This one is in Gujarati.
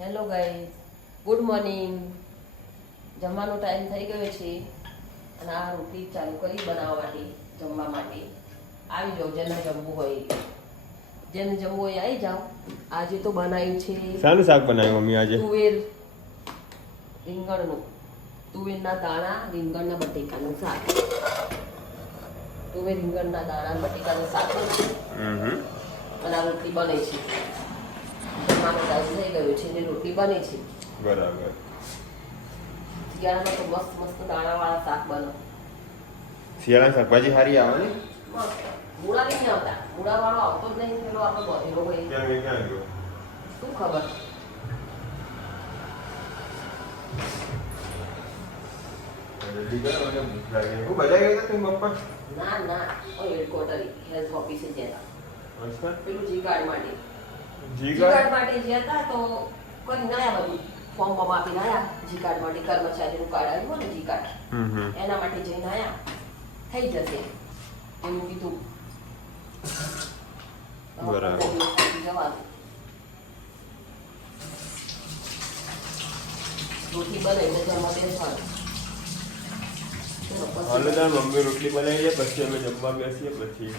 Hello guys, good morning. જમવાનો ટાઈમ થઈ ગયો છે અને આ રોટલી ચાલુ કરી બનાવવા માટે, જમવા માટે. આવી જાઓ, જેને જમવું હોય, જેને જમવું હોય આવી જાઓ. આજે તો બનાવ્યું છે શાનું શાક બનાવ્યું મમ્મી આજે? તુવેર રીંગણનું, તુવેરના દાણા રીંગણના બટેકાનું શાક. તુવેર રીંગણના દાણા બટેકાનું શાક છે અને આ રોટલી બને છે. જમવાનો ટાઈમ થઈ ગયો છે ને રોટલી બને છે. બરાબર. શિયાળામાં તો મસ્ત મસ્ત દાણાવાળા શાક બને. શિયાળા શાકભાજી સારી આવે ને? મસ્ત. મૂળા નહીં આવતા, મૂળાવાળો આવતો જ નહીં. પેલો આપણો બધેલો હોય ક્યાં ગયો? શું ખબર. જલ્દી કરો મને ભૂખ લાગે. હું બજાર ગયા હતા તું પપ્પા? ના ના, હેડક્વાર્ટર હેલ્થ ઓફિસે ગયા હતા. અચ્છા. પેલું જી કાર્ડ માટે જી જી કાર્ડ માટે ગયા હતા તો કરીને આયા, બધું ફોર્મ બમ આપીને આયા. જી કાર્ડ માટે કર્મચારીનું કાર્ડ આવ્યું હોય ને, જી કાર્ડ, એના માટે જઈને આયા. થઈ જશે એવું કીધું. બરાબર. જવાનું. રોટલી બને એટલે જમવા બેસવાનું. હાલો તાર મમ્મી રોટલી બનાવી દે, પછી અમે જમવા બેસીએ. પછી